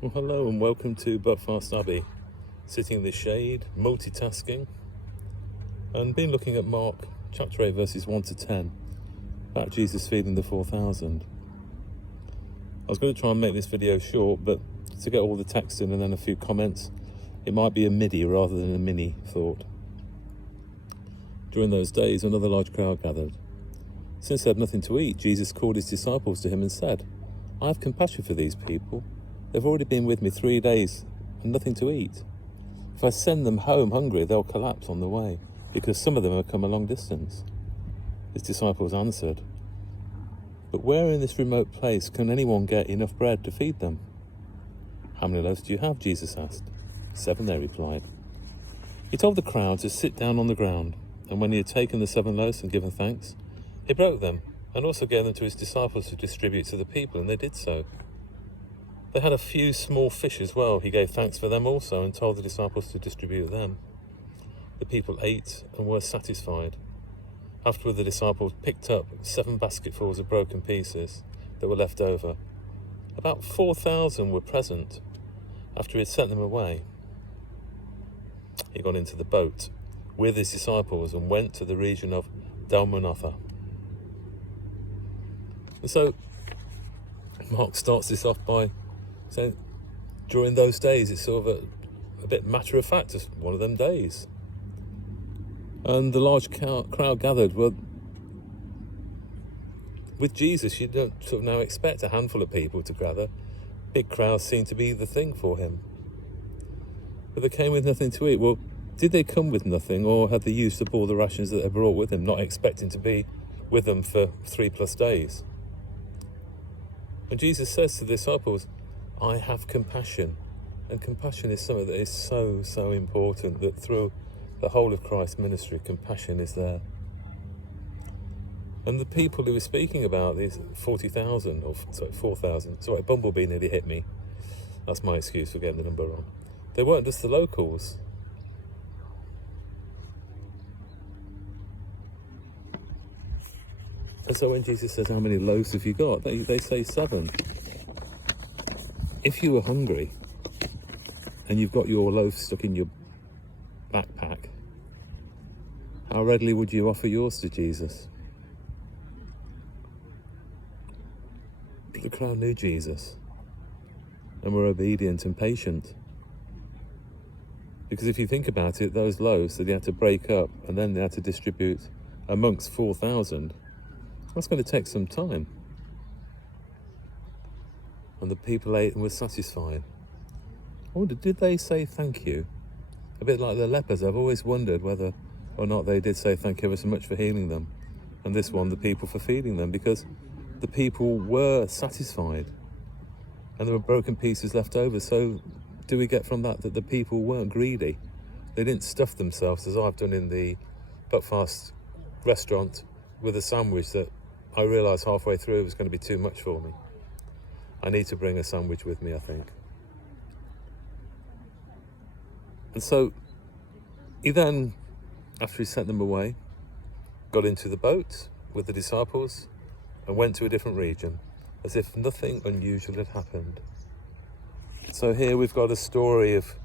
Well, hello and welcome to Buckfast Abbey. Sitting in the shade, multitasking, and been looking at Mark chapter 8 verses 1 to 10 about Jesus feeding the 4,000. I was going to try and make this video short, but to get all the text in and then a few comments, it might be a MIDI rather than a mini thought. During those days, another large crowd gathered. Since they had nothing to eat, Jesus called his disciples to him and said, "I have compassion for these people. They've already been with me 3 days and nothing to eat. If I send them home hungry, they'll collapse on the way, because some of them have come a long distance." His disciples answered, "But where in this remote place can anyone get enough bread to feed them?" "How many loaves do you have?" Jesus asked. 7, they replied. He told the crowd to sit down on the ground, and when he had taken the 7 loaves and given thanks, he broke them and also gave them to his disciples to distribute to the people, and they did so. They had a few small fish as well. He gave thanks for them also and told the disciples to distribute them. The people ate and were satisfied. Afterward, the disciples picked up 7 basketfuls of broken pieces that were left over. About 4,000 were present. After he had sent them away, he got into the boat with his disciples and went to the region of Dalmanutha. And so Mark starts this off by saying, during those days, it's sort of a bit matter of fact, just one of them days. And the large crowd gathered. Well, with Jesus, you don't sort of now expect a handful of people to gather. Big crowds seem to be the thing for him. But they came with nothing to eat. Well, did they come with nothing, or had they used up all the rations that they brought with them, not expecting to be with them for 3+ days? And Jesus says to the disciples, "I have compassion." And compassion is something that is so important, that through the whole of Christ's ministry, compassion is there. And the people he was speaking about, these 40,000, or sorry, 4,000, sorry, bumblebee nearly hit me. That's my excuse for getting the number wrong. They weren't just the locals. And so when Jesus says, "How many loaves have you got?" they say 7. If you were hungry and you've got your loaf stuck in your backpack, how readily would you offer yours to Jesus? The crowd knew Jesus and were obedient and patient. Because if you think about it, those loaves that they had to break up and then they had to distribute amongst 4,000, that's going to take some time. And the people ate and were satisfied. I wonder, did they say thank you? A bit like the lepers, I've always wondered whether or not they did say thank you ever so much for healing them. And this one, the people for feeding them, because the people were satisfied. And there were broken pieces left over. So do we get from that the people weren't greedy? They didn't stuff themselves, as I've done in the Buckfast restaurant, with a sandwich that I realised halfway through was going to be too much for me. I need to bring a sandwich with me, I think. And so he then, after he sent them away, got into the boat with the disciples and went to a different region, as if nothing unusual had happened. So here we've got a story of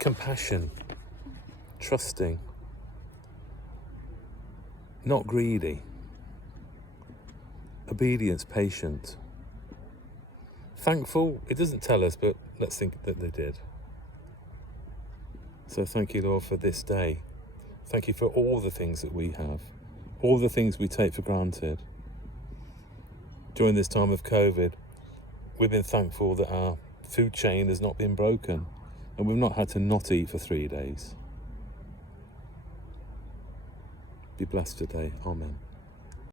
compassion, trusting, not greedy, obedience, patient. Thankful, it doesn't tell us, but let's think that they did. So thank you, Lord, for this day. Thank you for all the things that we have, all the things we take for granted. During this time of COVID, we've been thankful that our food chain has not been broken and we've not had to not eat for 3 days. Be blessed today. Amen.